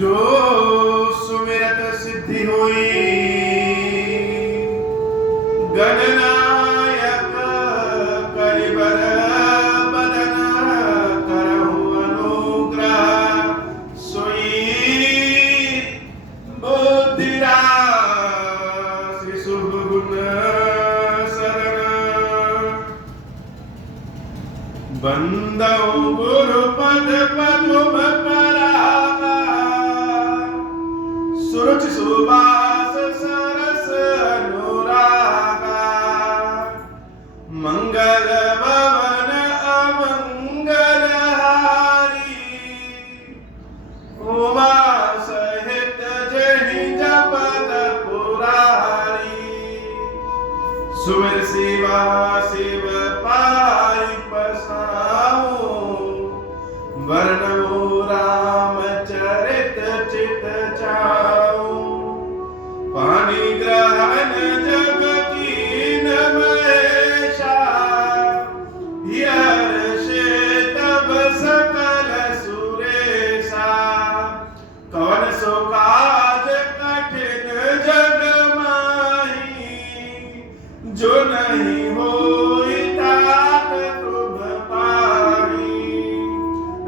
जो सुमिरत सिद्धि हुई, गणनायक करिबर बदन करहु अनुग्रह, सोई बुद्धिराशि शुभ गुण शरण, बंदौ गुरु पद पदुम परागा, सुरुचि सुबास सरस अनुरागा, मंगल भवन अमंगल हारी, उमा सहित जहि जपत पुरारी, सुमिर शिवा शिव पाई पसाऊं, वर्णो रामचरित चित चाऊं, पानी ग्रहण जग कीन महेशा, यर्षे तब सकल सुरेशा, कवन सो काज कठिन जग माही, जो नहीं होई तात तुम पाही,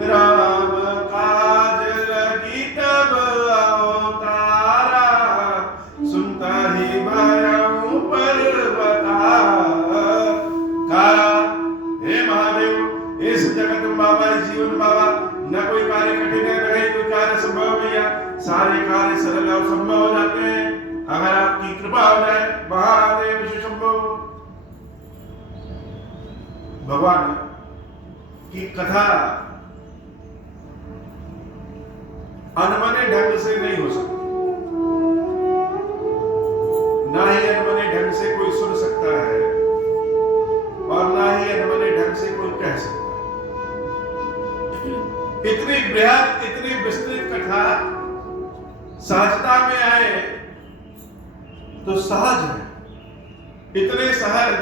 राम काज लगी तब अवतारा, सुनता ही भयउ पर्वताकारा। हे महादेव, इस जगत में बाबा, इस जीवन बाबा, न कोई कार्य कठिन है, न ही कोई कार्य संभव भैया, सारे कार्य सरल और संभव हो जाते हैं अगर आपकी कृपा हो जाए। महादेव शंभो। भगवान की कथा अनमने ढंग से नहीं हो सकती, ना ही अनमने ढंग से कोई सुन सकता है और ना ही अनमने ढंग से कोई कह सकता है। इतनी बृहद, इतनी विस्तृत कथा सहजता में आए तो सहज है, इतने सहज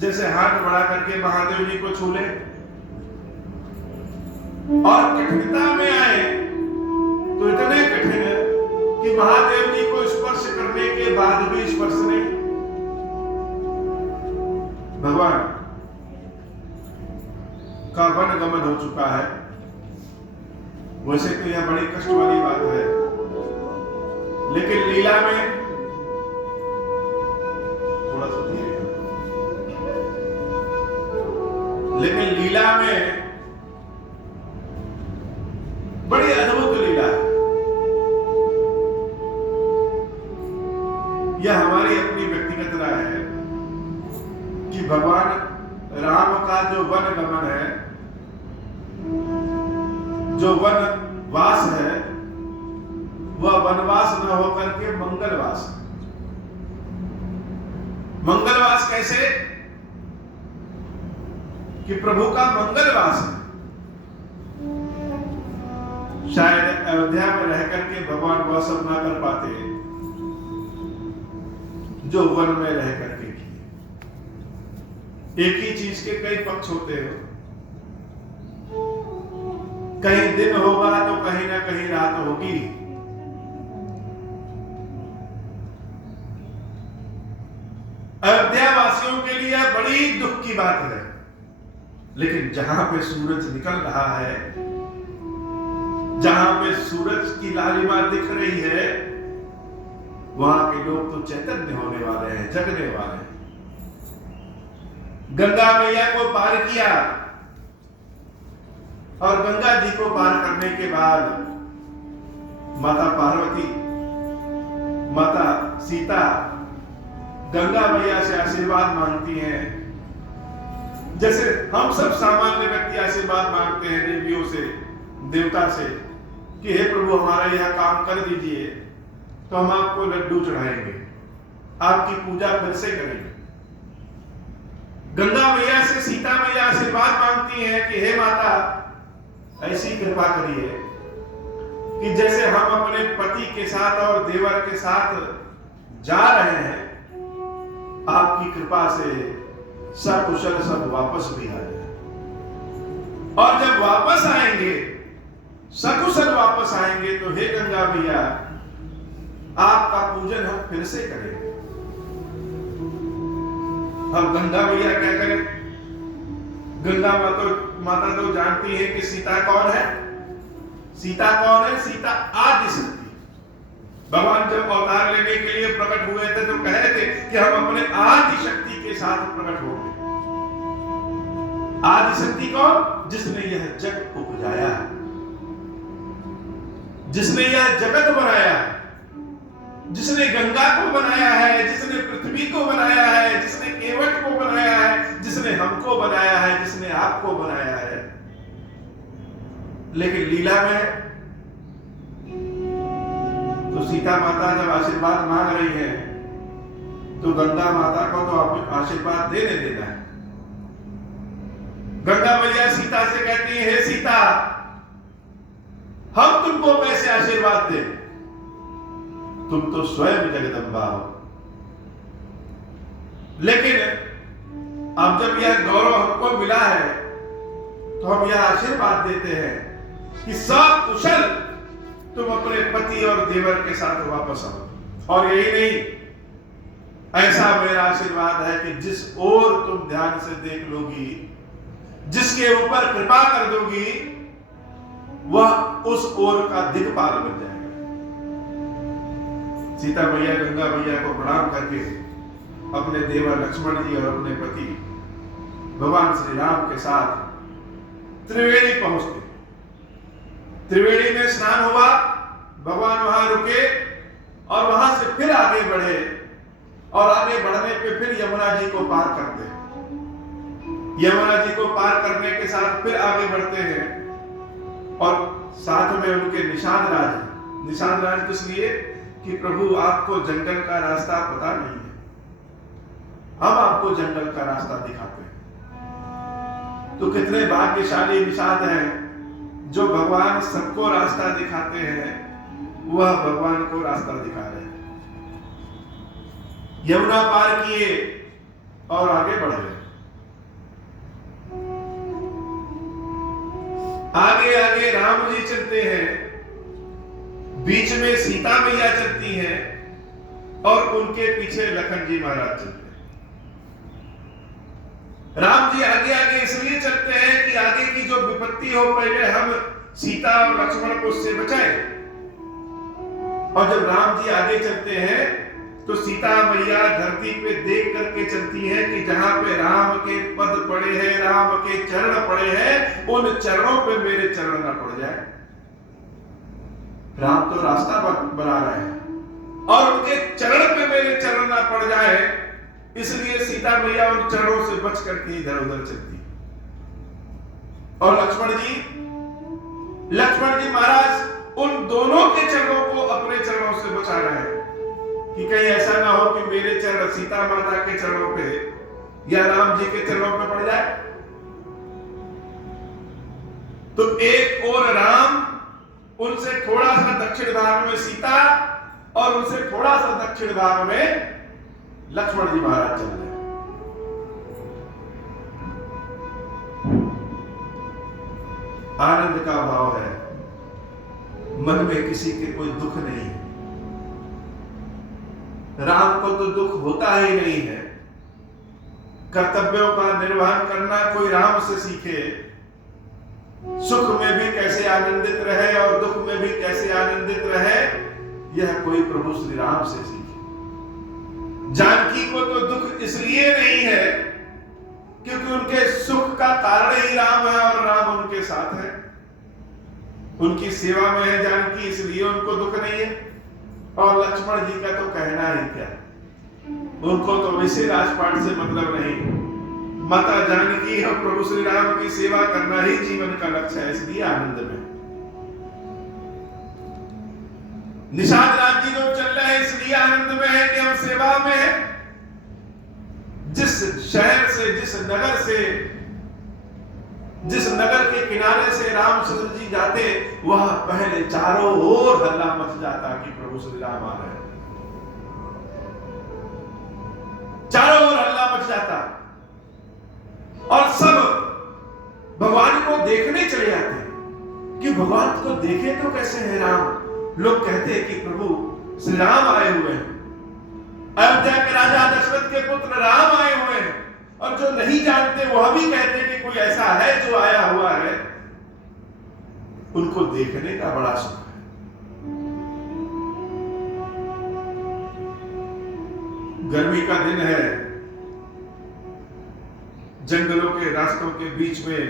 जैसे हाथ बढ़ा करके महादेव जी को छू ले, और कठिनता में आए तो इतने कठिन है कि महादेव जी को स्पर्श करने के बाद भी स्पर्श नहीं। भगवान का वन गमन हो चुका है। वैसे तो यह बड़ी कष्ट वाली बात है, लेकिन लीला में थोड़ा सा धीरे, लेकिन लीला में बड़ी अद्भुत लीला है। यह हमारी अपनी व्यक्तिगत राय है कि भगवान राम का जो वन गमन है, जो वनवास है, वह वनवास न होकर के मंगलवास है। मंगलवास कैसे? कि प्रभु का मंगलवास है। शायद अयोध्या में रह करके भगवान वह सब ना कर पाते जो वन में रह करके किए। एक ही चीज के कई पक्ष होते हैं, कहीं दिन होगा तो कहीं ना कहीं रात होगी। अयोध्या वासियों के लिए बड़ी दुख की बात है, लेकिन जहां पे सूरज निकल रहा है, जहां पे सूरज की लालिमा दिख रही है, वहां के लोग तो चैतन्य होने वाले हैं, जगने वाले हैं। गंगा मैया को पार किया और गंगा जी को पार करने के बाद माता पार्वती, माता सीता गंगा मैया से आशीर्वाद मांगती हैं, जैसे हम सब सामान्य व्यक्ति आशीर्वाद मांगते हैं देवियों से, देवता से कि हे प्रभु हमारा यह काम कर दीजिए तो हम आपको लड्डू चढ़ाएंगे, आपकी पूजा फिर से करेंगे। गंगा मैया से सीता मैया आशीर्वाद मांगती हैं कि हे माता ऐसी कृपा करिए कि जैसे हम अपने पति के साथ और देवर के साथ जा रहे हैं, आपकी कृपा से सकुशल सब वापस भी आ जाए, और जब वापस आएंगे सकुशल वापस आएंगे तो हे गंगा मैया आपका पूजन हम फिर से करेंगे। अब गंगा मैया क्या करें? गंगा माता तो जानती है कि सीता कौन है। सीता कौन है? सीता आदि शक्ति। भगवान जब अवतार लेने के लिए प्रकट हुए थे तो कह रहे थे कि हम अपने आदि शक्ति के साथ प्रकट होंगे। आदि शक्ति कौन? जिसने यह जगत उपजाया, जिसने यह जगत बनाया, जिसने गंगा को बनाया है, जिसने पृथ्वी को बनाया है, जिसने केवट को बनाया है, जिसने हमको बनाया है, जिसने आपको बनाया है। लेकिन लीला में तो सीता माता जब आशीर्वाद मांग रही है तो गंगा माता को तो आशीर्वाद देने देना है। गंगा मैया सीता से कहती है, हे सीता, हम तुमको कैसे आशीर्वाद दें? तुम तो स्वयं जगदम्बा हो। लेकिन अब जब यह गौरव हमको मिला है तो हम यह आशीर्वाद देते हैं कि सब कुशल तुम अपने पति और देवर के साथ वापस आओ। और यही नहीं, ऐसा मेरा आशीर्वाद है कि जिस ओर तुम ध्यान से देख लोगी, जिसके ऊपर कृपा कर दोगी, वह उस ओर का दिक्पाल बन जाएगा। सीता मैया गंगा मैया को प्रणाम करके अपने देवर लक्ष्मण जी और अपने पति भगवान श्री राम के साथ त्रिवेणी पहुंचते। त्रिवेणी में स्नान हुआ, भगवान वहां रुके और वहां से फिर आगे बढ़े और आगे बढ़ने पे फिर यमुना जी को पार करते हैं। यमुना जी को पार करने के साथ फिर आगे बढ़ते हैं और साथ में उनके निषाद राज है। निषाद राज किस लिए? कि प्रभु आपको जंगल का रास्ता पता नहीं है, हम आपको जंगल का रास्ता दिखाते हैं। तो कितने भाग्यशाली निषाद हैं जो भगवान सबको रास्ता दिखाते हैं, वह भगवान को रास्ता दिखा रहे हैं। यमुना पार किए और आगे बढ़ गए। आगे आगे राम जी चलते हैं, बीच में सीता मैया चलती हैं और उनके पीछे लखन जी महाराज चलते हैं। राम जी आगे आगे इसलिए चलते हैं कि आगे की जो विपत्ति हो पहले हम सीता और लक्ष्मण को उससे बचाएं। और जब राम जी आगे चलते हैं तो सीता मैया धरती पे देख करके चलती है कि जहां पे राम के पद पड़े हैं, राम के चरण पड़े हैं, उन चरणों पे मेरे चरण ना पड़ जाए। राम तो रास्ता बना रहे हैं और उनके चरण पे मेरे चरण ना पड़ जाए, इसलिए सीता मैया उन चरणों से बच करके इधर उधर चलती। और लक्ष्मण जी महाराज उन दोनों के चरणों को अपने चरणों से बचा रहे हैं कि कहीं ऐसा ना हो कि मेरे चरण सीता माता के चरणों पे या राम जी के चरणों पे पड़ जाए। तो एक और राम, उनसे thोड़ा सा दक्षिण भाग में सीता और उनसे थोड़ा सा दक्षिण भाग में लक्ष्मण जी महाराज चल रहे हैं। आनंद का भाव है, मन में किसी के कोई दुख नहीं है। राम को तो दुख होता ही नहीं है। कर्तव्यों का निर्वहन करना कोई राम से सीखे, सुख में भी कैसे आनंदित रहे और दुख में भी कैसे आनंदित रहे, यह कोई प्रभु श्री राम से सीखे। जानकी को तो दुख इसलिए नहीं है क्योंकि उनके सुख का कारण ही राम है और राम उनके साथ है। उनकी सेवा में है जानकी, इसलिए उनको दुख नहीं है। और लक्ष्मण जी का तो कहना ही क्या, उनको तो वैसे राजपाट से मतलब नहीं। माता जानकी और प्रभु श्री राम की सेवा करना ही जीवन का लक्ष्य है, इसलिए आनंद में। निषाद राज जी जो चल रहे हैं इसलिए आनंद में है कि हम सेवा में है। जिस शहर से, जिस नगर के किनारे से रामचंद्र जी जाते, वह पहले चारों ओर हल्ला मच जाता कि प्रभु श्री राम आ रहे हैं। चारों ओर हल्ला मच जाता और सब भगवान को देखने चले जाते। कि भगवान को देखे तो कैसे है राम। लोग कहते हैं कि प्रभु श्री राम आए हुए हैं, अयोध्या के राजा दशरथ के पुत्र राम आए हुए हैं। और जो नहीं जानते वह भी कहते हैं कि कोई ऐसा है जो आया हुआ है। उनको देखने का बड़ा सुख है। गर्मी का दिन है, जंगलों के रास्तों के बीच में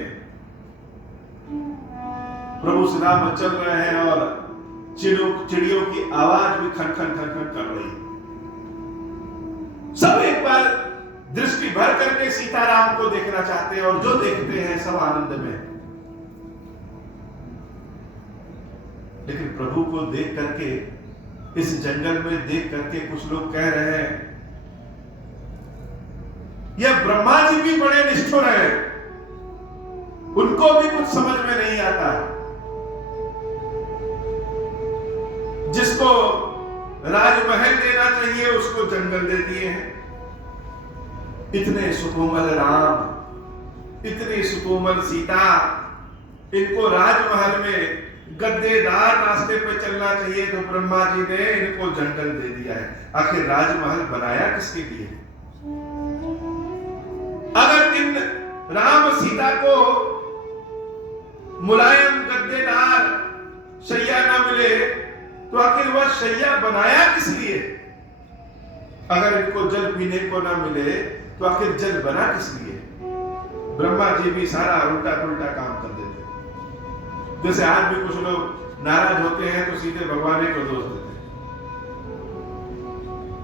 प्रभु श्री राम चल रहे हैं और चिड़ियों की आवाज भी खन खन खन खन कर रही है। सब एक बार दृष्टि भर करके सीताराम को देखना चाहते हैं और जो देखते हैं सब आनंद में। लेकिन प्रभु को देख करके, इस जंगल में देख करके कुछ लोग कह रहे हैं, यह ब्रह्मा जी भी बड़े निष्ठुर हैं, उनको भी कुछ समझ में नहीं आता। जिसको राजमहल देना चाहिए उसको जंगल दे दिए हैं। इतने सुकोमल राम, इतनी सुकोमल सीता, इनको राजमहल में गद्देदार रास्ते पे चलना चाहिए तो ब्रह्मा जी ने इनको जंगल दे दिया है। आखिर राजमहल बनाया किसके लिए? अगर इन राम सीता को मुलायम गद्देदार शैया न मिले तो आखिर वह शैया बनाया किस लिए? अगर इनको जल पीने को न मिले तो आखिर जल बना किस लिए? ब्रह्मा जी भी सारा उल्टा पुल्टा काम कर देते हैं। जैसे आज भी कुछ लोग नाराज होते हैं तो सीधे भगवान को दोष देते हैं।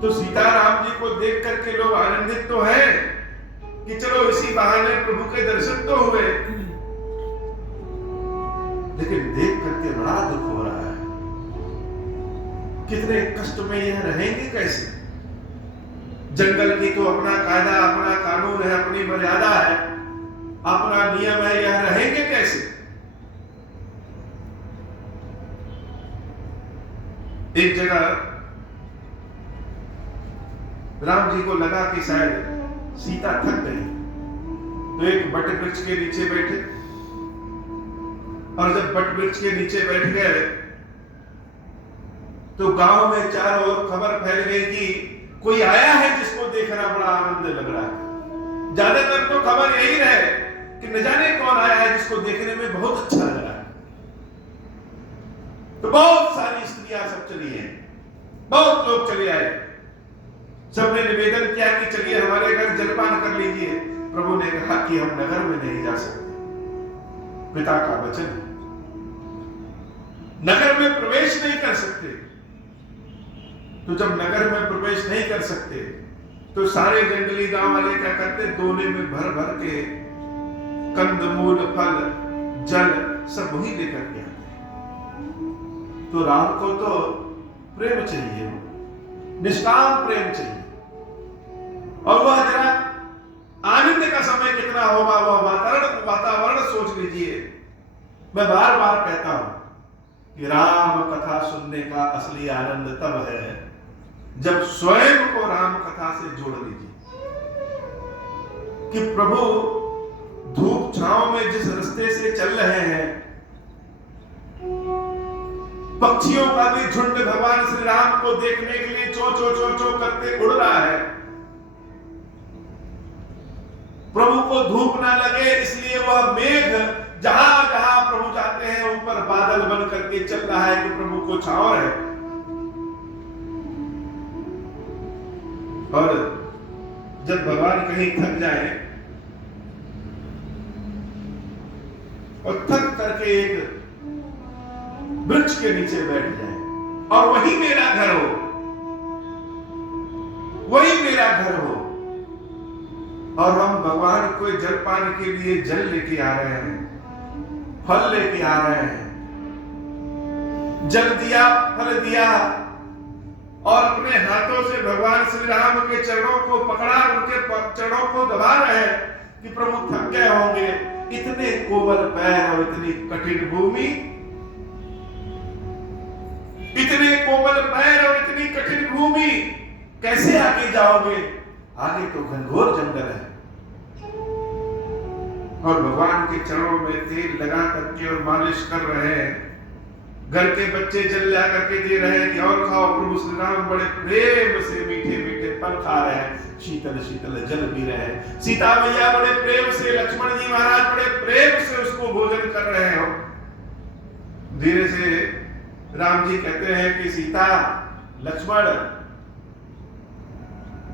तो सीताराम जी को देख करके लोग आनंदित तो हैं कि चलो इसी बहाने प्रभु के दर्शन तो हुए, लेकिन देख करके बड़ा दुख हो रहा है। कितने कष्ट में यह रहेंगे कैसे? जंगल की तो अपना कायदा, अपना कानून है, अपनी मर्यादा है, अपना नियम है, यह रहेंगे कैसे? एक जगह राम जी को लगा कि शायद सीता थक गई, तो एक बट वृक्ष के नीचे बैठे, और जब बट वृक्ष के नीचे बैठ गए तो गांव में चारों ओर खबर फैल गई कि कोई आया है जिसको देखना बड़ा आनंद लग रहा है। ज्यादातर तो खबर यही रहे कि न जाने कौन आया है जिसको देखने में बहुत अच्छा लग रहा है। तो बहुत सारी स्त्रियां सब चली हैं, बहुत लोग चले आए। सबने निवेदन किया कि चलिए हमारे घर जलपान कर लीजिए। प्रभु ने कहा कि हम नगर में नहीं जा सकते, पिता का वचन है, नगर में प्रवेश नहीं कर सकते। तो जब नगर में प्रवेश नहीं कर सकते तो सारे जंगली गांव वाले क्या करते? दोने में भर भर के कंदमूल, फल, जल सब वही लेकर के आते। तो राम को तो प्रेम चाहिए, निष्काम प्रेम चाहिए, और वह जरा आनंद का समय कितना होगा वह वातावरण सोच लीजिए। मैं बार बार कहता हूं कि राम कथा सुनने का असली आनंद तब है जब स्वयं को राम कथा से जोड़ लीजिए। कि प्रभु धूप छांव में जिस रास्ते से चल रहे हैं, पक्षियों का भी झुंड भगवान श्री राम को देखने के लिए चो चो चो चो करते उड़ रहा है। प्रभु को धूप ना लगे इसलिए वह मेघ जहां जहां प्रभु जाते हैं ऊपर बादल बन करके चल रहा है कि प्रभु को छांव रहे। और जब भगवान कहीं थक जाए और थक करके एक वृक्ष के नीचे बैठ जाए और वही मेरा घर हो, वही मेरा घर हो, और हम भगवान को जलपान के लिए जल लेके आ रहे हैं, फल लेके आ रहे हैं, जल दिया, फल दिया, और अपने हाथों से भगवान श्री राम के चरणों को पकड़ा, उनके चरणों को दबा रहे हैं कि प्रभु थक गए होंगे। इतने कोमल पैर और इतनी कठिन भूमि, इतने कोमल पैर और इतनी कठिन भूमि, कैसे आगे जाओगे? आगे तो घनघोर जंगल है। और भगवान के चरणों में तेल लगा करके और मालिश कर रहे हैं। घर के बच्चे जल जा करके दे रहे हैं कि और खाओ। प्रभु श्री राम बड़े प्रेम से मीठे मीठे फल खा रहे हैं, शीतल शीतल जल पी रहे हैं। सीता मैया बड़े प्रेम से, लक्ष्मण जी महाराज बड़े प्रेम से उसको भोजन कर रहे हैं। धीरे से राम जी कहते हैं कि सीता, लक्ष्मण,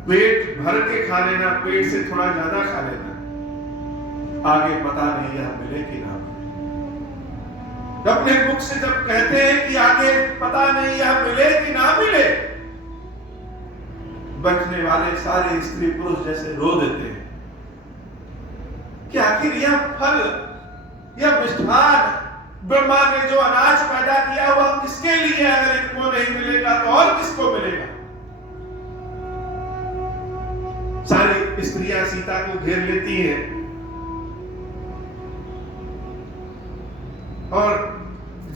पेट भर के खा लेना, पेट से थोड़ा ज्यादा खा लेना, आगे पता नहीं यह मिले कि ना मिले। अपने मुख से जब कहते हैं कि आगे पता नहीं यह मिले कि ना मिले, बचने वाले सारे स्त्री पुरुष जैसे रो देते हैं कि आखिर यह फल, यह मिष्ठान, ब्रह्मा ने जो अनाज पैदा किया वह किसके लिए? अगर इनको नहीं मिलेगा तो और किसको मिलेगा? सारी स्त्रियां सीता को घेर लेती हैं और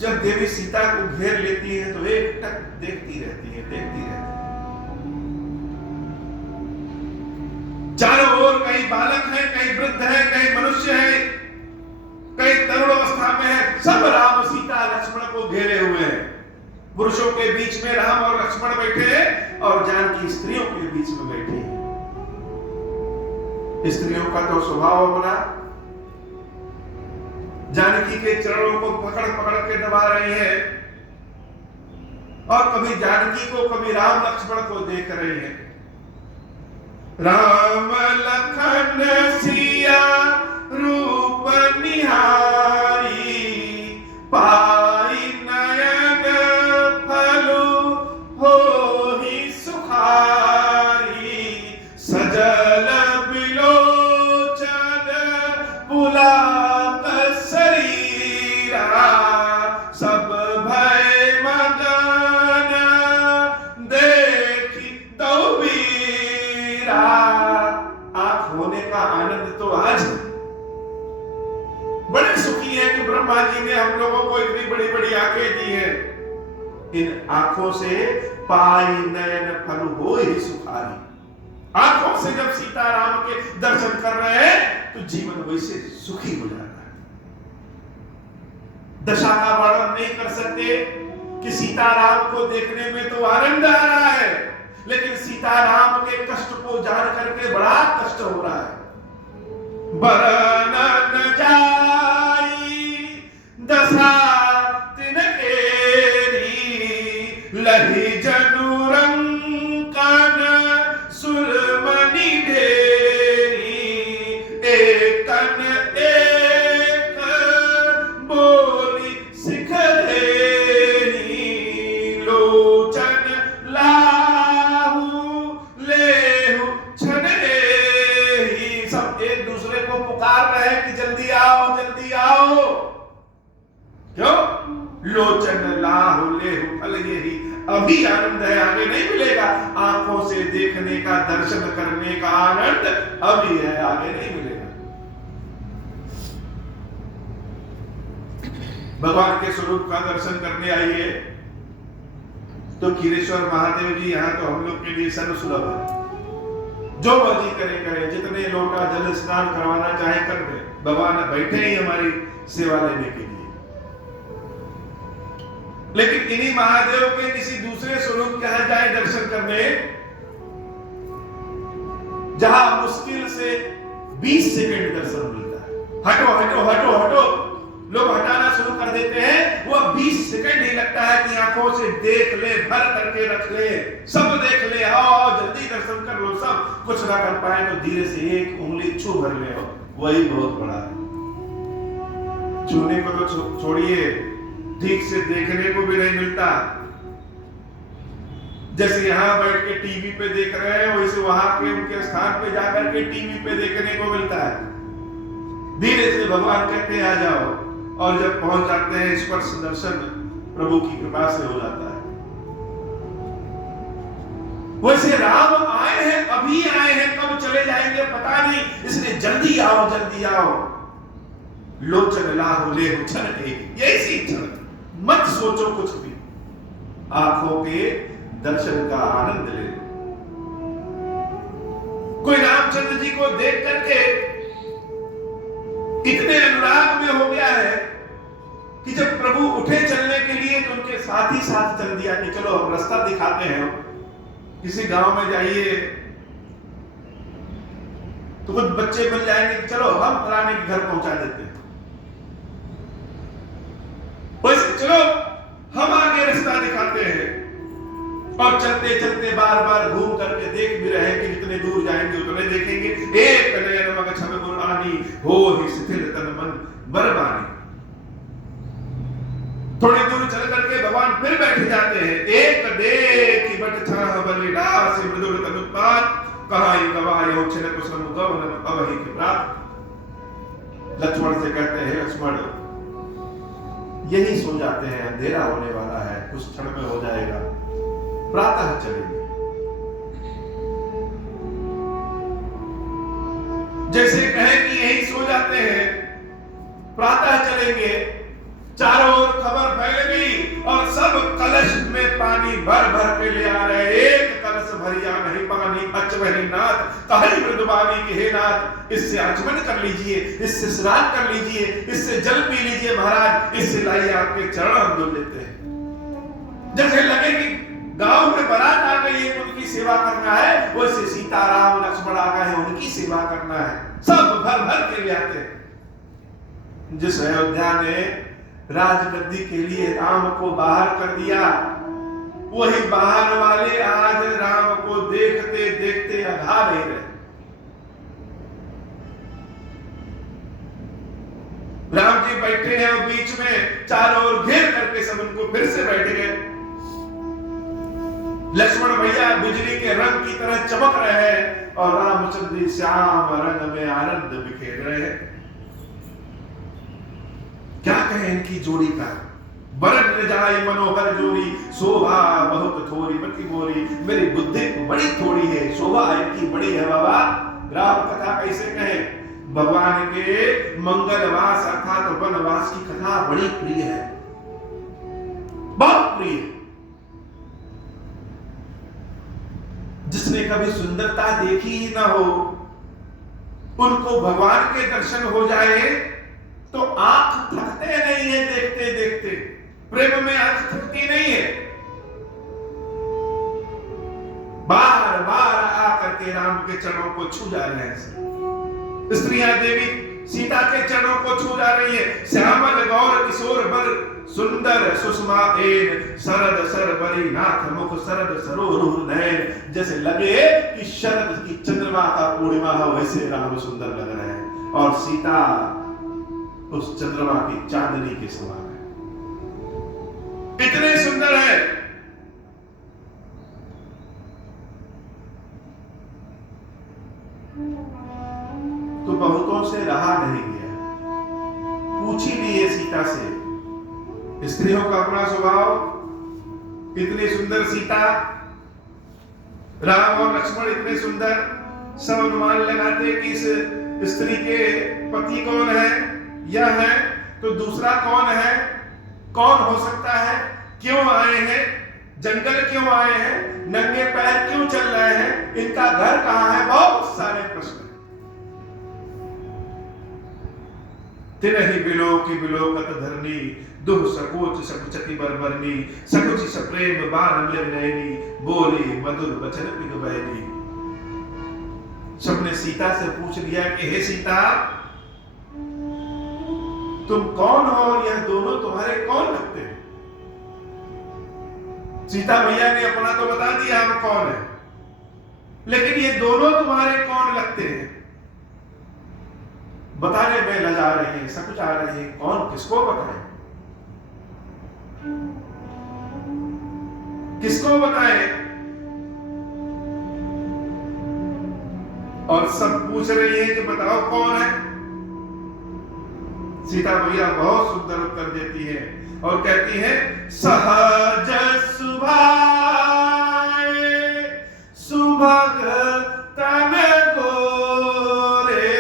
जब देवी सीता को घेर लेती है तो एक टक देखती रहती है, देखती रहती है। चारों ओर कई बालक हैं, कई वृद्ध हैं, कई मनुष्य हैं, कई तरुण अवस्था में है, सब राम सीता लक्ष्मण को घेरे हुए हैं। पुरुषों के बीच में राम और लक्ष्मण बैठे हैं और जानकी स्त्रियों के बीच में बैठी है। स्त्रियों का तो स्वभाव बना, जानकी के चरणों को पकड़ पकड़ के दबा रही है और कभी जानकी को, कभी राम लक्ष्मण को देख रही है। राम लखन सिया रूप निहारी, पाई नयन फलु होहि सुखारी, सजल बिलोचन पुलाक शरीरा, सब भय मगन देखी दो वीरा। आंख होने का आनंद तो आज बड़े सुखी है कि ब्रह्मा जी ने हम लोगों को इतनी बड़ी बड़ी आंखें दी है। इन आंखों से पाई नयन फल हो ही सुखारी। आंखों से जब सीताराम के दर्शन कर रहे हैं तो जीवन वैसे सुखी हो जाता है। दशा का वर्णन नहीं कर सकते कि सीताराम को देखने में तो आनंद आ रहा है, लेकिन सीताराम के कष्ट को जान करके बड़ा कष्ट हो रहा है। बरन जाई दशा तिनकेरी, लही जनु रंकन सुरमणि ढेरी, एकन एक बोली सिख देरी, लोचन लाहू लेहू छनेही। सब एक दूसरे को पुकार रहे हैं कि जल्दी आओ, जल्दी आओ। क्यों? लोचन लाहू लेहू फल यही, अभी आनंद है, आगे नहीं मिलेगा। आंखों से देखने का, दर्शन करने का आनंद अभी है, आगे नहीं मिलेगा। भगवान के स्वरूप का दर्शन करने आइए तो खीरेश्वर महादेव जी यहाँ तो हम लोग के लिए सर्व सुलभ है। जो मर्जी करे, जितने लोटा जल स्नान करवाना चाहे कर दे, भगवान बैठे ही हमारी सेवा लेने के लिए। लेकिन इन्हीं महादेव के किसी दूसरे स्वरूप के यहां जाए दर्शन करने, जहां मुश्किल से 20 सेकंड दर्शन मिलता है। हटो हटो हटो हटो, लोग हटाना शुरू कर देते हैं। वो 20 सेकंड ही लगता है कि आंखों से देख ले, भर करके रख ले, सब देख ले, आओ जल्दी दर्शन कर लो। सब कुछ ना कर पाए तो धीरे से एक उंगली छू भर ले, वही बहुत बड़ा है। छूने को तो छोड़िए, ठीक से देखने को भी नहीं मिलता। जैसे यहां बैठ के टीवी पे देख रहे हैं, वैसे वहां के उनके स्थान पे जाकर के टीवी पे देखने को मिलता है। धीरे से भगवान कहते हैं आ जाओ, और जब पहुंच जाते हैं स्पर्श दर्शन प्रभु की कृपा से हो जाता है। वैसे राम आए हैं, अभी आए हैं, कब चले जाएंगे पता नहीं, इसलिए जल्दी आओ, जल्दी आओ। लोचन लाहू लेहू छन एक, यही क्षण, मत सोचो कुछ भी, आंखों के दर्शन का आनंद ले। कोई रामचंद्र जी को देख करके इतने अनुराग में हो गया है कि जब प्रभु उठे चलने के लिए तो उनके साथ ही साथ चल दिया कि चलो हम रास्ता दिखाते हैं। किसी गांव में जाइए तो कुछ बच्चे मिल जाएंगे कि चलो हम फलाने के घर पहुंचा देते हैं, वैसे चलो हम आगे रास्ता दिखाते हैं। और चलते चलते बार बार घूम करके देख भी रहे हैं कि जितने दूर जाएंगे उतने देखेंगे। एक नयन मग छब गुरानी हो ही शिथिल तन मन बरबानी। थोड़ी दूर चल करके भगवान फिर बैठ जाते हैं। एक देख की बट छाह बलिदास मृदुल तनुत्पात कहाई गवायो छिन कुसुम गवन अवहि के प्राप्त। लक्ष्मण से कहते हैं लक्ष्मण यही सो जाते हैं, अंधेरा होने वाला है, कुछ क्षण में हो जाएगा, प्रातः चलेंगे। जैसे कहे कि यही सो जाते हैं, प्रातः चलेंगे। चारों ओर खबर फैल गई और सब कलश में पानी भर भर के ले आ रहे। एक कलश भरिया नहीं पानी अचवही नाथ कहीं मृदुबानी के हे नाथ, इससे आचमन कर लीजिए, इससे स्नान कर लीजिए, इससे जल पी लीजिए महाराज, इससे लाइए आपके चरण हम धुल लेते हैं। जैसे लगे कि गांव में बारात आ गई है, उनकी सेवा करना है, वैसे सीताराम लक्ष्मण आ गए हैं, उनकी सेवा करना है। सब भर भर के ले आते हैं। जिस अयोध्या ने राजगद्दी के लिए राम को बाहर कर दिया, वही बाहर वाले आज राम को देखते देखते अघा नहीं रहे। राम जी बैठे हैं और बीच में चारों ओर घेर करके सब उनको फिर से बैठ गए। लक्ष्मण भैया बिजली के रंग की तरह चमक रहे हैं और रामचंद्र श्याम रंग में आनंद बिखेर रहे हैं। क्या कहें इनकी जोड़ी का, बरन जाए मनोहर जोड़ी, शोभा बहुत थोड़ी मति मोरी। मेरी बुद्धि बड़ी थोड़ी है, शोभा इनकी बड़ी है बाबा। राम कथा कैसे कहें, भगवान के मंगलवास अर्थात वनवास की कथा बड़ी प्रिय है, बहुत प्रिय। जिसने कभी सुंदरता देखी ही ना हो, उनको भगवान के दर्शन हो जाए तो आंख थकते नहीं है देखते देखते। प्रेम में आंख थकती नहीं है। बार बार आकर के राम के चरणों को छू जा रहे हैं। स्त्रियां देवी सीता के चरणों को छू जा रही है। श्यामल गौर किशोर बर सुंदर सुषमा एन शरद सरबरी नाथ मुख शरद सरोरुह नयन। जैसे लगे कि शरद की चंद्रमा का पूर्णिमा हो, वैसे राम सुंदर लग रहे हैं और सीता उस चंद्रमा की चांदनी के समान है, इतने सुंदर है। तो बहुतों से रहा नहीं गया, पूछ ही लिए सीता से। स्त्रियों का अपना स्वभाव, इतनी सुंदर सीता, राम और लक्ष्मण इतने सुंदर, सब अनुमान लगाते कि इस स्त्री के पति कौन है, यह है तो दूसरा कौन है, कौन हो सकता है, क्यों आए हैं, जंगल क्यों आए हैं, नंगे पैर क्यों चल रहे हैं, इनका घर कहां है, बहुत सारे प्रश्न। तिरहि बिलो की बिलोकत धरनी दुह सकोच सकुचति बरबरनी सकुचि सप्रेम बाण नयनी बोली मधुर वचन पिग बहनी। सबने सीता से पूछ लिया कि हे सीता तुम कौन हो और यह दोनों तुम्हारे कौन लगते हैं। सीता मैया ने अपना तो बता दिया हम कौन है, लेकिन ये दोनों तुम्हारे कौन लगते हैं बताने में लजा रही है, सकुचा रही है। कौन किसको बताए, किसको बताए। और सब पूछ रही है कि बताओ कौन है। सीता मैया बहुत सुंदर उत्तर देती है और कहती है सहज सुभाए सुभग तन गोरे।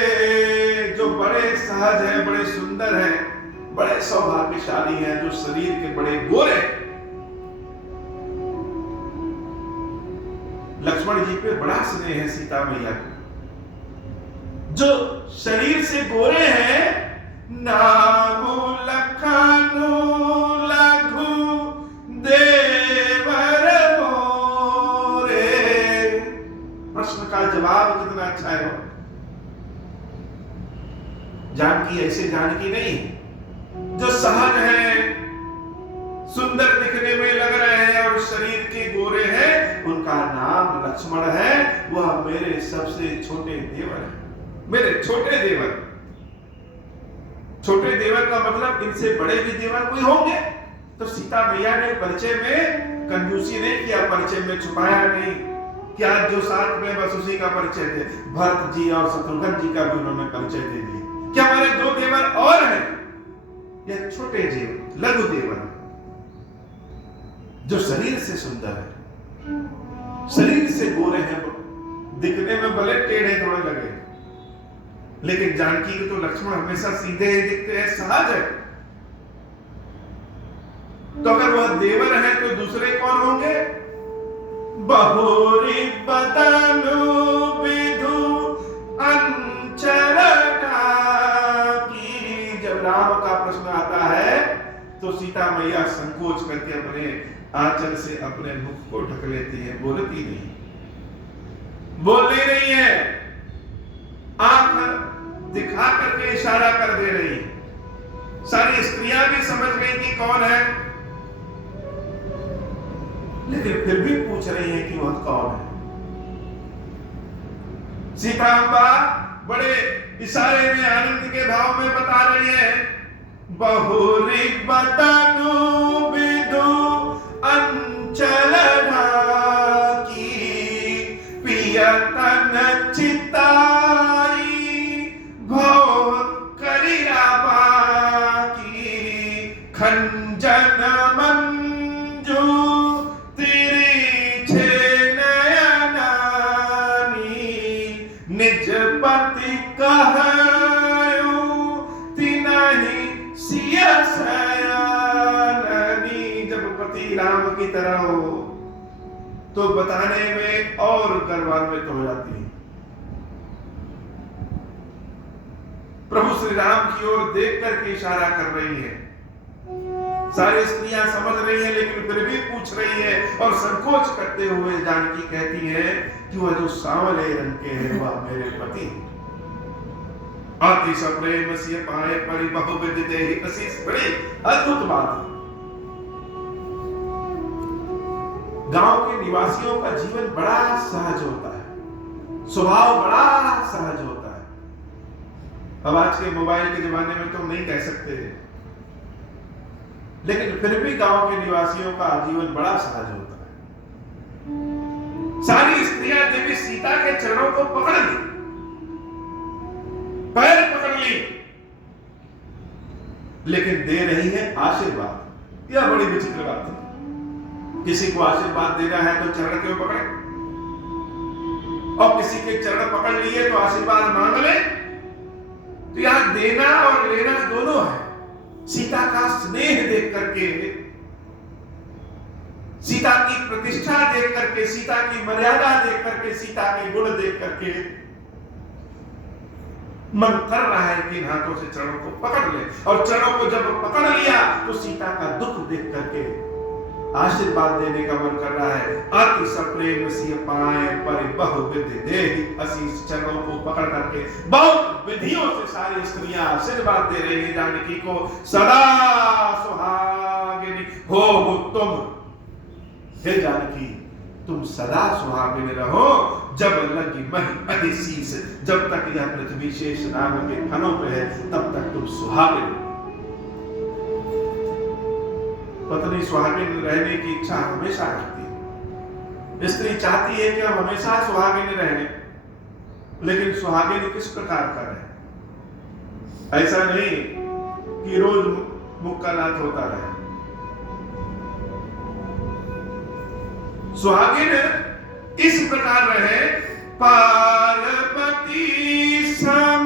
जो बड़े सहज है, बड़े सुंदर है, बड़े सौभाग्यशाली हैं, जो शरीर के बड़े गोरे। लक्ष्मण जी पे बड़ा स्नेह है सीता मैया को। जो शरीर से गोरे हैं नामु लखनु लघु देवर मोरे। प्रश्न का जवाब कितना अच्छा है। जानकी ऐसे जानकी नहीं जो सहज है, सुंदर दिखने में लग रहे हैं और शरीर के गोरे हैं, उनका नाम लक्ष्मण है। वह मेरे सबसे छोटे देवर है, मेरे छोटे देवर। छोटे देवर का मतलब इनसे बड़े भी देवर कोई होंगे। तो सीता मैया ने परिचय में कंजूसी नहीं किया, परिचय में छुपाया नहीं। क्या जो साथ में बस उसी का परिचय थे, भरत जी और शत्रुघ्न जी का भी उन्होंने परिचय दे दिया। क्या हमारे दो देवर और हैं? यह छोटे देवर, लघु देवर, जो शरीर से सुंदर है, शरीर से गोरे हैं, दिखने में भले टेढ़े थोड़े लगे, लेकिन जानकी को तो लक्ष्मण हमेशा सीधे ही दिखते हैं, सहज है। तो अगर वह देवर है तो दूसरे कौन होंगे? बहुरी बदनु विधु अंचल की। जब राम का प्रश्न आता है तो सीता मैया संकोच करके अपने आंचल से अपने मुख को ढक लेती है, बोलती नहीं, बोलती नहीं है, आंख दिखा करके इशारा कर दे रही है। सारी स्त्रियां भी समझ गई कि कौन है, लेकिन फिर भी पूछ रही है कि वह कौन है। सीतांबा बड़े इशारे में, आनंद के भाव में बता रही है, बहुरी बदनु विधु अंचल ढाकी, पियतन चिताई भव करिया बाकी, खंजन मंजू तिरिछे नयनानी, निज पति कहयो तिनहि सिया सयाननी। जब पति राम की तरह हो तो बताने में और गर्वान्वित हो जाती है। प्रभु श्री राम की ओर देख करके इशारा कर रही है। सारी स्त्रियां समझ रही हैं, लेकिन फिर भी पूछ रही है और संकोच करते हुए जानकी कहती है कि वह जो सांवले रंग के हैं वह मेरे पति। अति सप्रेम सिय पाए परि बहु विदिते ही। असीस बड़ी अद्भुत बात है। गांव के निवासियों का जीवन बड़ा सहज होता है, स्वभाव बड़ा सहज होता है। अब आज के मोबाइल के जमाने में तो नहीं कह सकते, लेकिन फिर भी गांव के निवासियों का जीवन बड़ा सहज होता है। सारी स्त्रियां देवी सीता के चरणों को पकड़ ली, पैर पकड़ ली, लेकिन दे रही है आशीर्वाद। यह बड़ी विचित्र बात है। किसी को आशीर्वाद देना है तो चरण क्यों पकड़े, और किसी के चरण पकड़ लिए तो आशीर्वाद मांग ले। तो यहां देना और लेना दोनों है। सीता का स्नेह देख करके, सीता की प्रतिष्ठा देख करके, सीता की मर्यादा देख करके, सीता के गुण देख करके मन कर रहा है कि इन हाथों से चरणों को पकड़ ले। और चरणों को जब पकड़ लिया तो सीता का दुख देख करके आशीर्वाद देने का मन कर रहा है। अति सप्रेम सिय पाए परि बहु विधि देहि। असीस चरणों को पकड़ करके बहुत विधियों से सारी स्त्रियां आशीर्वाद दे रही है जानकी को। सदा सुहागिनी हो तुम, हे जानकी तुम सदा सुहागिन रहो। जब लगी मही अधिशीष, जब तक यह पृथ्वी शेष नाग के फनों पे है तब तक तुम सुहागिन। पत्नी सुहागिन रहने की इच्छा हमेशा रखती है। स्त्री चाहती है कि हम हमेशा सुहागिन रहें, लेकिन सुहागिन किस प्रकार का रहे? ऐसा नहीं कि रोज मुक्का नाथ होता रहे। सुहागिन इस प्रकार रहे, पार्वती सम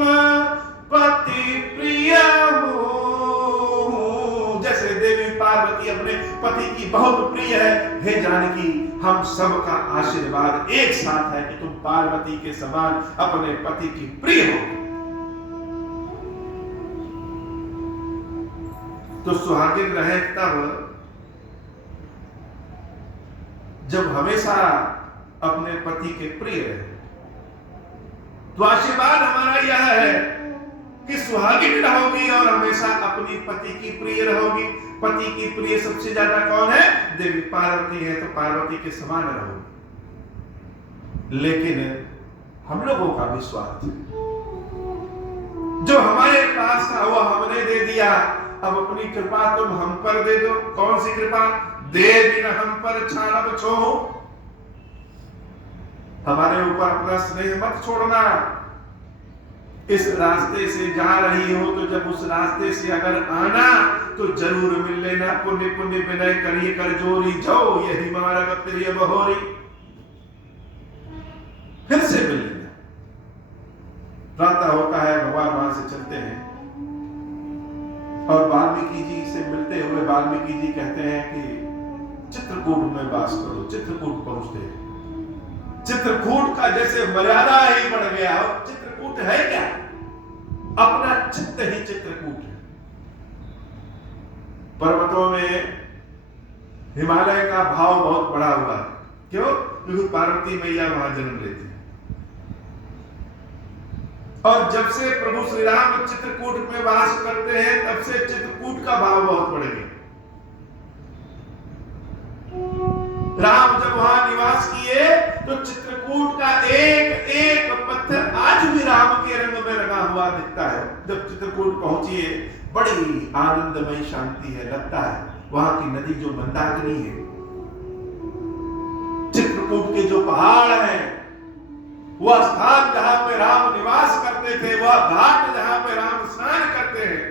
पति प्रिय हो। जैसे देवी पार्वती अपने पति की बहुत प्रिय है, हे जानकी हम सब का आशीर्वाद एक साथ है कि तुम पार्वती के समान अपने पति की प्रिय हो। तो सुहागिन रहे तब जब हमेशा अपने पति के प्रिय रहे। तो आशीर्वाद हमारा यह है कि सुहागिन रहोगी और हमेशा अपनी पति की प्रिय रहोगी। पति की प्रिय सबसे ज्यादा कौन है? देवी पार्वती है, तो पार्वती के समान रहोगी। लेकिन हम लोगों का विश्वास जो हमारे पास था वो हमने दे दिया, अब अपनी कृपा तुम हम पर दे दो। कौन सी कृपा? दे बिना हम पर छाड़ब छोहो, हमारे ऊपर अपना स्नेह मत छोड़ना। इस रास्ते से जा रही हो तो जब उस रास्ते से अगर आना तो जरूर मिल लेना। पुण्य पुण्य विनय करिए कर जोरी जाओ, यही मार्ग प्रिय बहोरी। फिर से मिल लेना। प्रातः होता है, भगवान वहां से चलते हैं और वाल्मीकि जी से मिलते हुए वाल्मीकि जी कहते हैं कि चित्रकूट में वास करो। चित्रकूट पहुंचते हैं। चित्रकूट का जैसे मर्यादा ही बढ़ गया हो। चित्रकूट है क्या? अपना चित्त ही चित्रकूट है। पर्वतों में हिमालय का भाव बहुत बढ़ा हुआ है। क्यों? क्योंकि पार्वती मैया वहां जन्म लेती है। और जब से प्रभु श्री राम चित्रकूट में वास करते हैं तब से चित्रकूट का भाव बहुत बढ़ गया। राम जब वहां निवास किए तो चित्रकूट का एक एक पत्थर आज भी राम के रंग में रंगा हुआ दिखता है। जब चित्रकूट पहुंचिए बड़ी आनंदमय शांति है। लगता है वहां की नदी जो मंदाकिनी है, चित्रकूट के जो पहाड़ हैं, वह स्थान जहां पे राम निवास करते थे, वह घाट जहां पे राम स्नान करते हैं,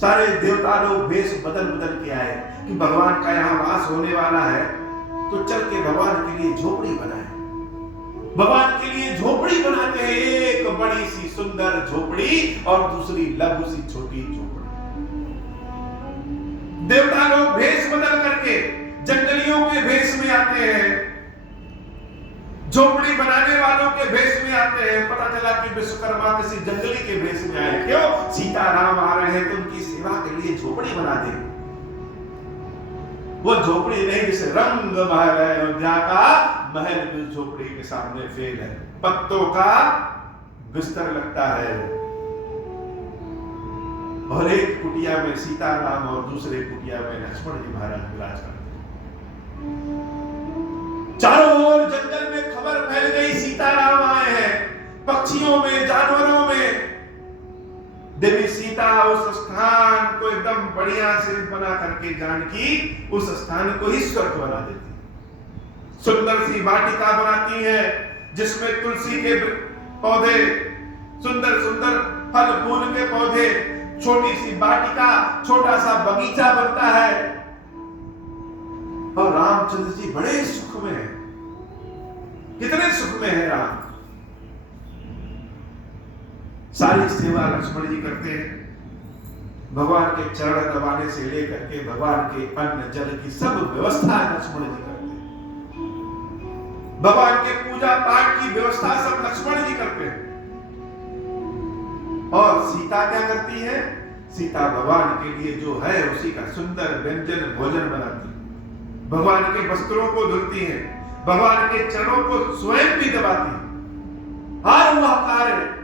सारे देवता लोग भेष बदल बदल के आए कि भगवान का यहाँ वास होने वाला है, तो चल के भगवान के लिए झोपड़ी बनाए। भगवान के लिए झोपड़ी बनाते हैं, एक बड़ी सी सुंदर झोपड़ी और दूसरी लघु सी छोटी झोपड़ी। देवता लोग भेष बदल करके जंगलियों के भेष में आते हैं, झोपड़ी बनाने वालों के भेष में आते हैं। पता चला कि विश्वकर्मा किसी जंगली के भेष में आए। क्यों? सीताराम आ रहे हैं तो उनकी सेवा के लिए झोपड़ी बना दें। वो झोपड़ी नहीं जिसे रंग महल है, अयोध्या का महल भी झोपड़ी के सामने फेल है। पत्तों का बिस्तर लगता है और एक कुटिया में सीताराम और दूसरे कुटिया में लक्ष्मण जी महाराज विराज करते हैं। चारों ओर जंगल में खबर फैल गई सीताराम आए हैं। पक्षियों में, जानवरों में देवी सीता उस स्थान को एकदम बढ़िया से बना करके जानकी उस स्थान को ही स्वर्ग बना देती। सुंदर सी वाटिका बनाती है जिसमें तुलसी के पौधे, सुंदर सुंदर फल फूल के पौधे, छोटी सी वाटिका, छोटा सा बगीचा बनता है। और रामचंद्र जी बड़े सुख में हैं। कितने सुख में है राम। सारी सेवा लक्ष्मण जी करते हैं। भगवान के चरण दबाने से लेकर के भगवान के अन्न जल की सब व्यवस्था लक्ष्मण जी करते हैं। भगवान के पूजा पाठ की व्यवस्था सब लक्ष्मण जी करते हैं। और सीता क्या करती है? सीता भगवान के लिए जो है उसी का सुंदर व्यंजन भोजन बनाती है। भगवान के वस्त्रों को धुलती है, भगवान के चरणों को स्वयं भी दबाती है। हर वह कार्य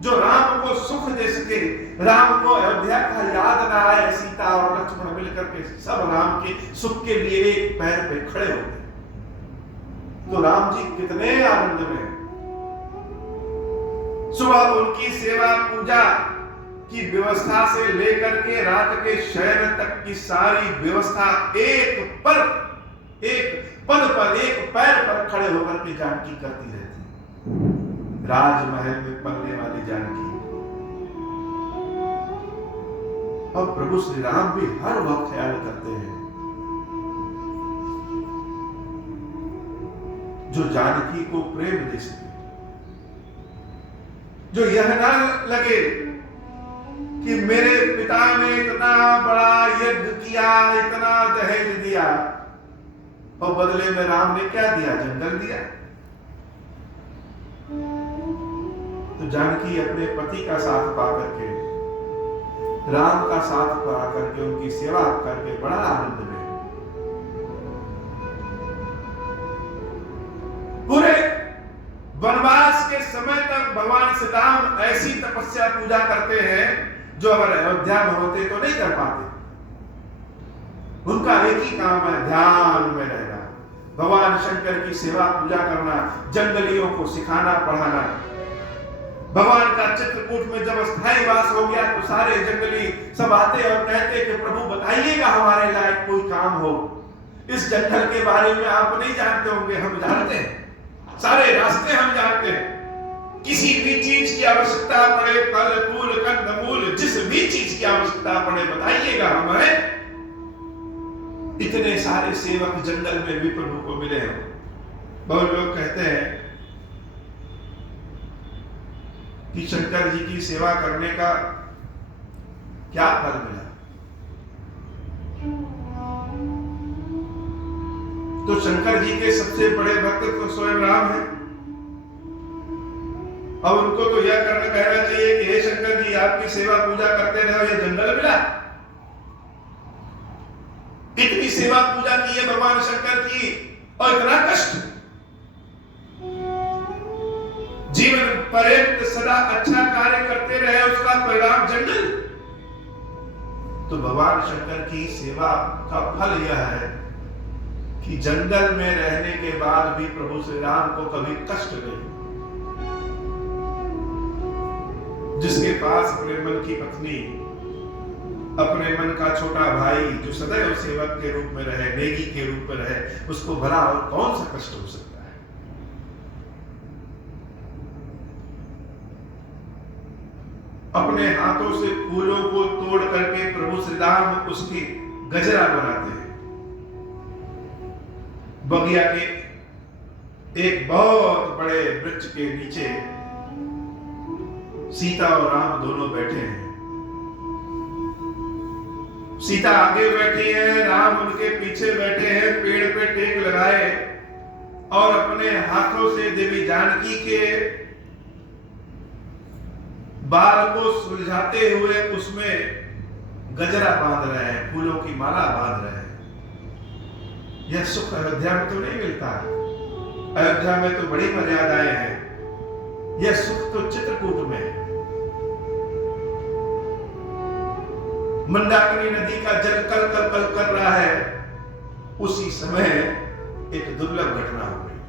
जो राम को सुख दे सके, राम को अयोध्या का याद ना आए, सीता और लक्ष्मण मिलकर के सब राम के सुख के लिए एक पैर पे खड़े होते। तो राम जी कितने आनंद में। सुबह उनकी सेवा पूजा की व्यवस्था से लेकर के रात के शयन तक की सारी व्यवस्था एक पद पर, एक पैर पर खड़े होकर के जानकी करती रहती। राजमहल में पलने वाली जानकी। और प्रभु श्री राम भी हर वक्त ख्याल करते हैं जो जानकी को प्रेम दे सके, जो यह ना लगे कि मेरे पिता ने इतना बड़ा यज्ञ किया, इतना दहेज दिया और बदले में राम ने क्या दिया? जंगल दिया। तो जानकी अपने पति का साथ पा करके राम का साथ पा करके उनकी सेवा करके बड़ा आनंद में। पूरे वनवास के समय तक भगवान श्री राम ऐसी तपस्या पूजा करते हैं जो अगर अयोध्या में होते तो नहीं कर पाते। उनका एक ही काम है, ध्यान में रहना, भगवान शंकर की सेवा पूजा करना, जंगलियों को सिखाना पढ़ाना। भगवान का चित्रकूट में जब स्थायी वास हो गया तो सारे जंगली सब आते और कहते कि प्रभु बताइएगा हमारे लायक कोई काम हो। इस जंगल के बारे में आप नहीं जानते होंगे, हम जानते हैं, सारे रास्ते हम जानते हैं। किसी भी चीज की आवश्यकता पड़े, फल फूल कंदमूल जिस भी चीज की आवश्यकता पड़े बताइएगा हमें। इतने सारे सेवक जंगल में भी प्रभु को मिले हैं। बहुत लोग कहते हैं कि शंकर जी की सेवा करने का क्या फल मिला। तो शंकर जी के सबसे बड़े भक्त तो स्वयं राम है। अब उनको तो यह कहना चाहिए कि हे शंकर जी आपकी सेवा पूजा करते रहो, यह जंगल मिला। इतनी सेवा पूजा की है भगवान शंकर की और इतना कष्ट, जीवन पर्यंत सदा अच्छा कार्य करते रहे, उसका परिणाम जंगल। तो भगवान शंकर की सेवा का फल यह है कि जंगल में रहने के बाद भी प्रभु श्री राम को कभी कष्ट नहीं। जिसके पास अपने मन की पत्नी, अपने मन का छोटा भाई जो सदैव सेवक के रूप में रहे, नेगी के रूप में रहे, उसको भला और कौन सा कष्ट हो सकता है। अपने हाथों से फूलों को तोड़ करके प्रभु श्री राम उसकी गजरा बनाते हैं। बगिया के एक बहुत बड़े वृक्ष के नीचे सीता और राम दोनों बैठे हैं। सीता आगे बैठी है, राम उनके पीछे बैठे हैं, पेड़ पे टेक लगाए और अपने हाथों से देवी जानकी के बाल को सुलझाते हुए उसमें गजरा बांध रहे हैं, फूलों की माला बांध रहे हैं। यह सुख अयोध्या में तो नहीं मिलता। अयोध्या में तो बड़ी मर्यादाएं हैं, यह सुख तो चित्रकूट में है। मंदाकिनी नदी का जल कल कल कल कर रहा है, उसी समय एक दुर्लभ घटना हो गई।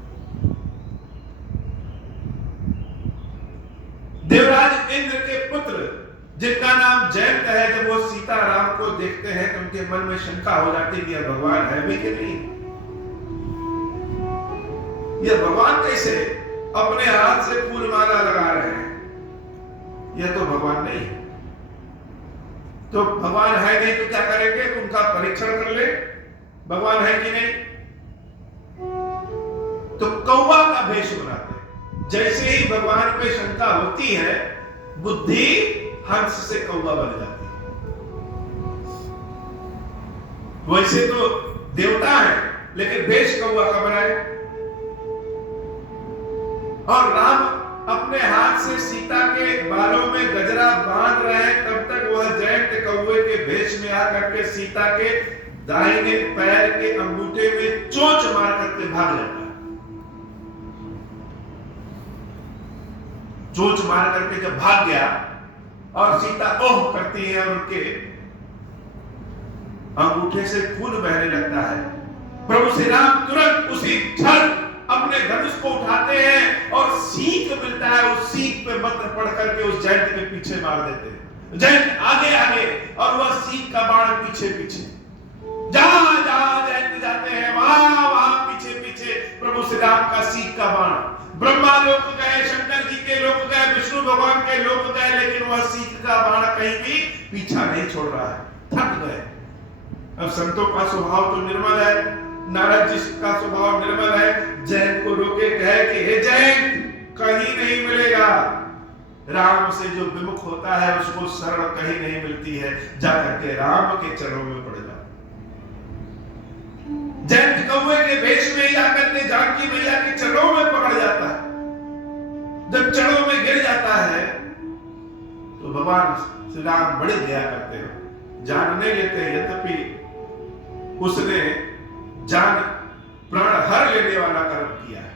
देवराज इंद्र के पुत्र जिनका नाम जयंत है, जब वो सीता राम को देखते हैं तो उनके मन में शंका हो जाती है कि यह भगवान है भी कि नहीं। यह भगवान कैसे अपने हाथ से फूल माला लगा रहे हैं, यह तो भगवान नहीं है। तो भगवान है नहीं तो क्या करेंगे, उनका परीक्षण कर ले, भगवान है कि नहीं। तो कौवा का भेष बनाते हैं। जैसे ही भगवान पे शंका होती है, बुद्धि हंस से कौवा बन जाती है। वैसे तो देवता है लेकिन भेष कौवा का बनाए। और राम अपने हाथ से सीता के बालों में गजरा बांध रहे हैं, तब तक वह जयंत कौवे के भेष में आकर के सीता के दाहिने पैर के अंगूठे में चोंच मार करके भाग जाता है। चोंच मार करके जब भाग गया और सीता ओह करती है और उनके अंगूठे से खून बहने लगता है, प्रभु श्री राम तुरंत उसी क्षण अपने धनुष को उठाते हैं और सीख मिलता है, उस सीख पे मंत्र पढ़ करके उस जयंत के पीछे मार देते हैं। जयंत आगे आगे और वह सीख का बाण पीछे पीछे। जहां जहां जयंत जाते हैं वहां वहां पीछे पीछे प्रभु श्री राम का सीख का बाण। ब्रह्मा लोक गए, शंकर जी के लोक गए, विष्णु भगवान के लोक गए, लेकिन वह सीख का बाण कहीं भी पीछा नहीं छोड़ रहा है। थक गए। अब संतों का स्वभाव तो निर्मल है, नारद जी का स्वभाव निर्मल है। जयंत को रोके कहे कि हे जयंत, कहीं नहीं मिलेगा। राम से जो विमुख होता है उसको शरण कहीं नहीं मिलती है, जाकर के राम के चरणों में पड़ जा। जयंत कौवे के भेष में जाकर के जानकी मैया के चरणों में पकड़ जाता है। जब चरणों में गिर जाता है तो भगवान श्री राम बड़े दया करते हो, जान नहीं लेते, यद्यपि उसने जान प्राण हर लेने वाला कर्म किया है।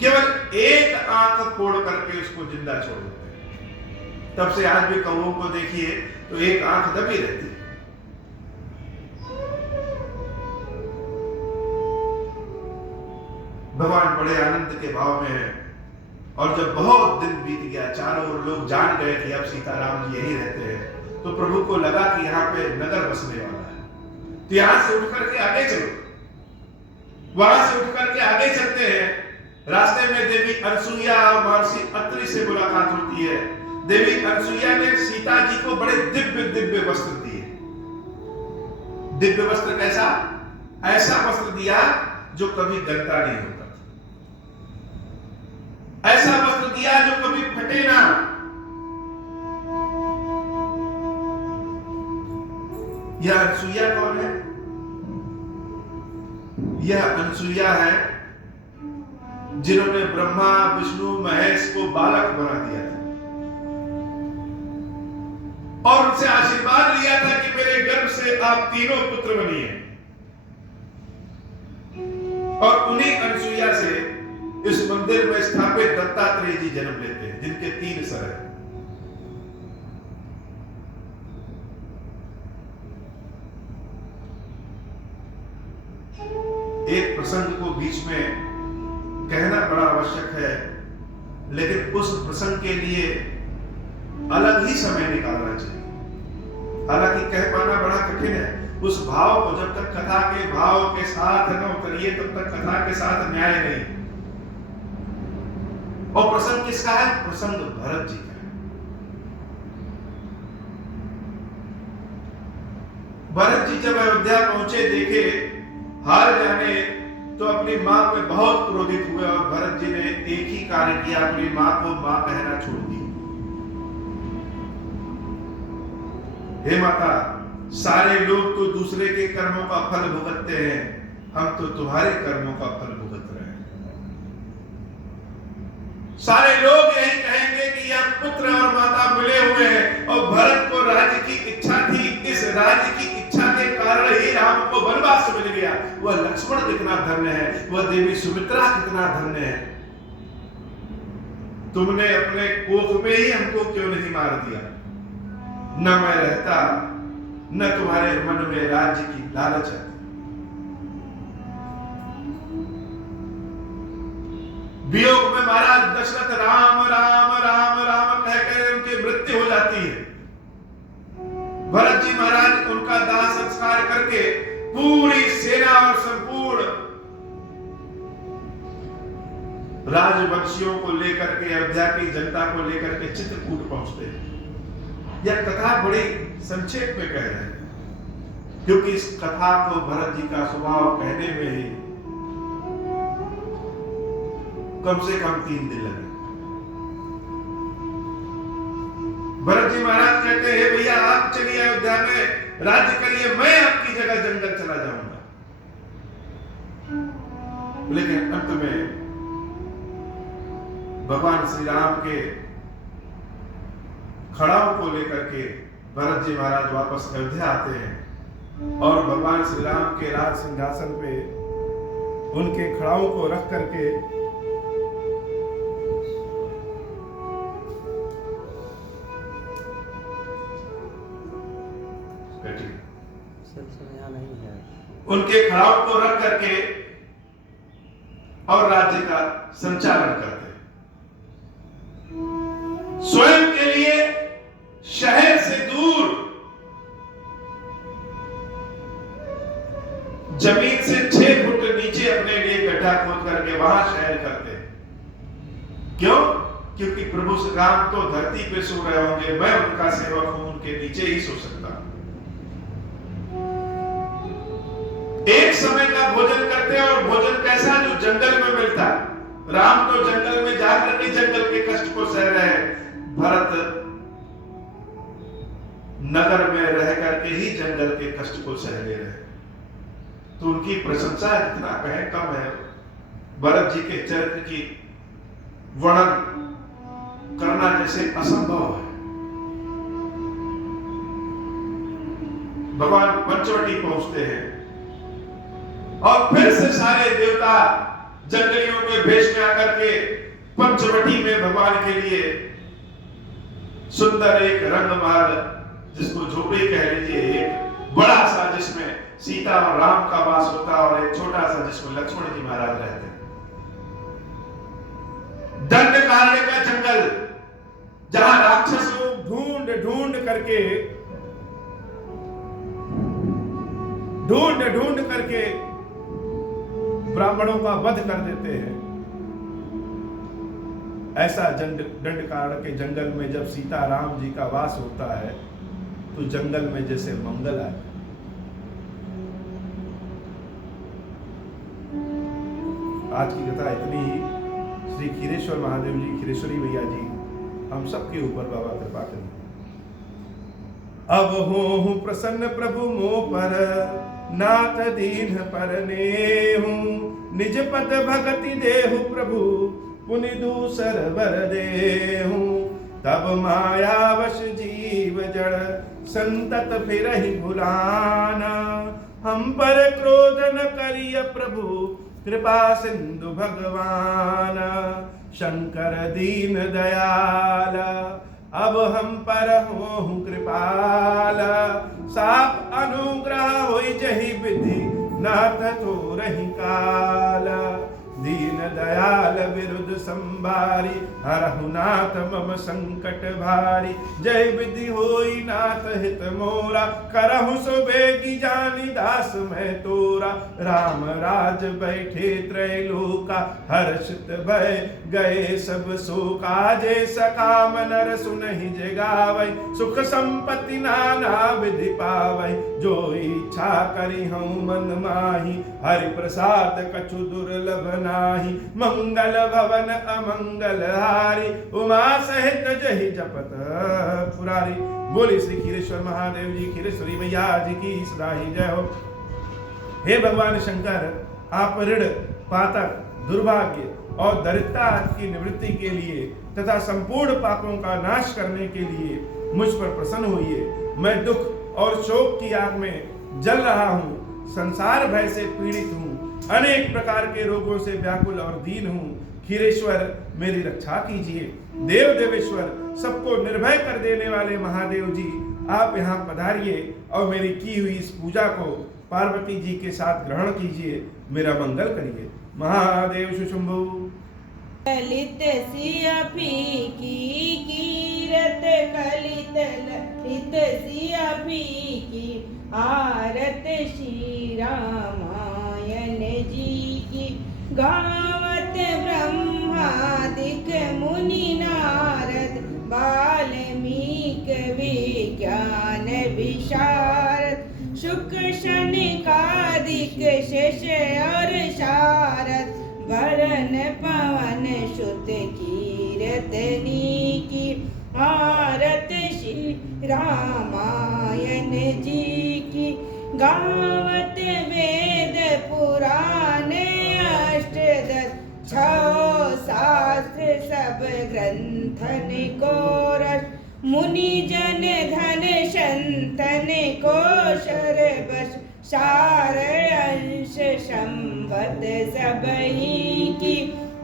केवल एक आंख फोड़ करके उसको जिंदा छोड़ देते हैं। तब से आज भी कौओं को देखिए तो एक आंख दबी रहती है। भगवान बड़े आनंद के भाव में है। और जब बहुत दिन बीत गया, चारों ओर लोग जान गए कि अब सीताराम जी यही रहते हैं, तो प्रभु को लगा कि यहाँ पे नगर बसने वाला है, तो यहां से उठ करके आगे चलो। वहां से उठ करके आगे चलते हैं। रास्ते में देवी अनसुईया और महर्षि अत्रि से मुलाकात होती है। देवी अनसुईया ने सीता जी को बड़े दिव्य दिव्य वस्त्र दिए। दिव्य वस्त्र कैसा? ऐसा वस्त्र दिया जो कभी गंदा नहीं होता, ऐसा वस्त्र दिया जो कभी फटे ना। यह अनसुईया कौन है? यह अनसुईया है जिन्होंने ब्रह्मा विष्णु महेश को बालक बना दिया था और उनसे आशीर्वाद लिया था कि मेरे गर्भ से आप तीनों पुत्र बनिए। और उन्हीं अनसुईया से इस मंदिर में स्थापित दत्तात्रेय जी जन्म लेते हैं, जिनके 3 सर हैं। एक प्रसंग को बीच में कहना बड़ा आवश्यक है, लेकिन उस प्रसंग के लिए अलग ही समय निकालना चाहिए। हालांकि कह पाना बड़ा कठिन है। उस भाव को जब तक कथा के भाव के साथ न उतरिए तब तक कथा के साथ न्याय नहीं। और प्रसंग किसका है? प्रसंग भरत जी का है। भरत जी जब अयोध्या पहुंचे, देखे हार जाने, तो अपनी मां पे बहुत क्रोधित हुए और भरत जी ने एक ही कार्य किया, अपनी मां को मां कहना छोड़ दिया। हे माता, सारे लोग तो दूसरे के कर्मों का फल भुगतते हैं, हम तो तुम्हारे कर्मों का फल भुगत रहे हैं। सारे लोग यही कहेंगे कि यह पुत्र और माता मिले हुए हैं और भरत को राज्य की इच्छा थी, इस राज्य की इच्छा के कारण ही राम को वनवास मिल गया। वह लक्ष्मण कितना धन्य है, वह देवी सुमित्रा कितना धन्य है। तुमने अपने कोख में ही हमको क्यों नहीं मार दिया? न मैं रहता, न तुम्हारे मन में राज्य की लालच है। वियोग में महाराज दशरथ राम राम राम राम कहकर उनकी मृत्यु हो जाती है। भरत जी महाराज उनका दाह संस्कार करके पूरी सेना और संपूर्ण राजवंशियों को लेकर के, अयोध्या की जनता को लेकर के चित्रकूट पहुंचते हैं। यह कथा बड़ी संक्षेप में कह रहे हैं, क्योंकि इस कथा को भरत जी का स्वभाव कहने में ही कम से कम 3 दिन लगे। भरत जी महाराज कहते हैं, भैया आप चलिए अयोध्या में राज्य करिए, मैं आपकी जगह जंगल चला जाऊंगा। लेकिन अंत में भगवान श्री राम के खड़ाओं को लेकर के भरत जी महाराज वापस अयोध्या आते हैं और भगवान श्री राम के राज सिंहासन पे उनके खड़ाओं को रख करके उनके खड़ाओं को रख करके और राज्य का संचालन करते हैं। स्वयं के लिए शहर से दूर जमीन से 6 फुट नीचे अपने लिए गड्ढा खोद करके वहां शहर करते हैं। क्यों? क्योंकि प्रभु श्री राम तो धरती पे सो रहे होंगे, मैं उनका सेवक हूं, उनके नीचे ही सो सकता हूं। एक समय का भोजन करते हैं और भोजन कैसा? जो जंगल में मिलता। राम तो जंगल में जाकर के जंगल के कष्ट को सह रहे हैं, भरत नगर में रह करके ही जंगल के कष्ट को सह ले रहे। तो उनकी प्रशंसा जितना कहे कम है। भरत जी के चरित्र की वर्णन करना जैसे असंभव है। भगवान पंचवटी पहुंचते हैं और फिर से सारे देवता जंगलियों के भेष में आकर के पंचवटी में भगवान के लिए सुंदर एक रंगमहल, जिसको झोपड़ी कह लीजिए, एक बड़ा सा जिसमें सीता और राम का वास होता और एक छोटा सा जिसमें लक्ष्मण जी महाराज रहते। दंडकारण्य का जंगल, जहां राक्षस लोग ढूंढ ढूंढ करके ब्राह्मणों का वध कर देते हैं। ऐसा दंडकारण्य के जंगल में जब सीता राम जी का वास होता है तो जंगल में जैसे मंगल आए। आज की कथा इतनी ही। श्री खीरेश्वर महादेव जी, खीरेश्वरी मैया जी हम सबके ऊपर बाबा कृपा करें। अब हो प्रसन्न प्रभु मोह पर, नाथ दीन पर नेहूं, निज पद भगति देहु प्रभु, पुनि दूसर वर देहूं। तब मायावश जीव जड़, संतत फिरहि भुलाना, हम पर क्रोध न करिय प्रभु, कृपा सिंधु भगवान। शंकर दीन दयाल, अब हम पर होहु कृपाल, साप अनुग्रह होई जहि विधि, नाथ तो रही काल। दीन दयाल विरुद्ध संभारी, हरहु नाथ मम संकट भारी। जय विधि होई नाथ हित मोरा, करहु सो बेगी जानी दास मैं तोरा। राम राज बैठे त्रैलोका, हर्षित भय गए सब शोका। जे सकाम नर सुनहि जे गावै, सुख संपत्ति नाना विधि पावै। जो इच्छा करी हूँ मन माही, हरि प्रसाद कछु दुर्लभ नाही। मंगल भवन अमंगल हारी, उमा सहित जहि जपत पुरारी। बोली श्री खीरेश्वर महादेव जी, खीरेश्वरी मैया जी की सदा ही जय हो। हे भगवान शंकर, आप ऋण, पातक, दुर्भाग्य और दरिद्रता की निवृत्ति के लिए तथा संपूर्ण पापों का नाश करने के लिए मुझ पर प्रसन्न होइए। मैं दुख और शोक की आग में जल रहा हूँ, संसार भय से पीड़ित हूँ, अनेक प्रकार के रोगों से व्याकुल और दीन हूँ। खीरेश्वर मेरी रक्षा कीजिए। देव देवेश्वर, सबको निर्भय कर देने वाले महादेव जी, आप यहाँ पधारिए और मेरी की हुई इस पूजा को पार्वती जी के साथ ग्रहण कीजिए, मेरा मंगल करिए। महादेव शुशुंभु। ललित सिया फीकी कीरत, कलित ललित सिया फीकी, आरत श्री रामायण जी की। गावत ब्रह्मादिक मुनि नारद, वाल्मीकि विज्ञान विशारद। शुक शनिकादिक शेष और शारद, वरण पवन सुत कीरतनी की। आरत श्री रामायण जी की। गावत वेद पुराण अष्टदश, छह शास्त्र सब ग्रंथन को रस। मुनि जन धन संतन को शरबस, सार अंश संवत सबही की।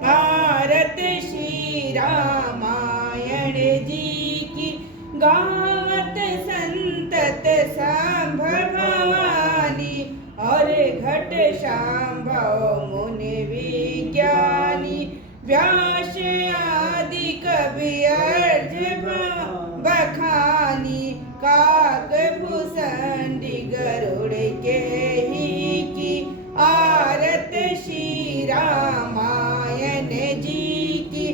आरत श्री रामायण जी की। गावत संतत सांभ भवानी, और घट सांभव मुनि विज्ञानी। व्यास आदि कवि अर्ज बखानी, काकभूषणी गरुड़ के ही की। आरत श्री रामायण जी की।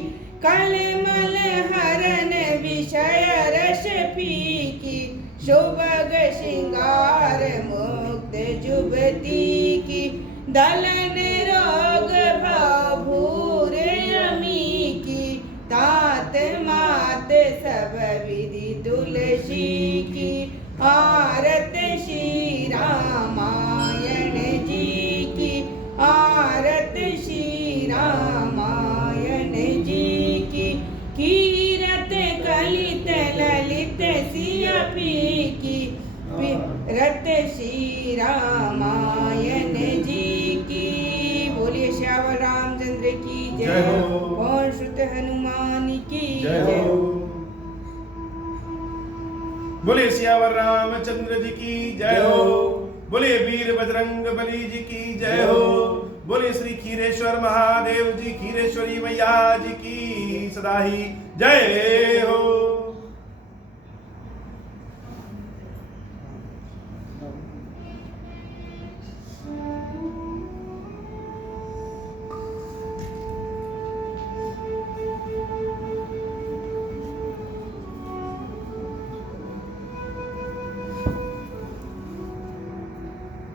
कलमल हरण विषय रस फीकी, सुभग श्रृंगार मुक्त जुबती की। दलन रोग भव भूर अमी की, तात मात सब विधि तुलसी की। आरत श्री रामायण जी की। आरत श्री रामायण जी की। कीरत कलित ललित सिया फीकी, आरत श्री रामायण जी की। बोलिए श्यावर रामचंद्र की जय जय हो। पवन सुत हनुमान की जय हो। बोले सियावर रामचंद्र जी की जय हो। बोले वीर बजरंग बली जी की जय हो। बोले श्री खीरेश्वर महादेव जी, खीरेश्वरी मैया जी की सदा ही जय हो।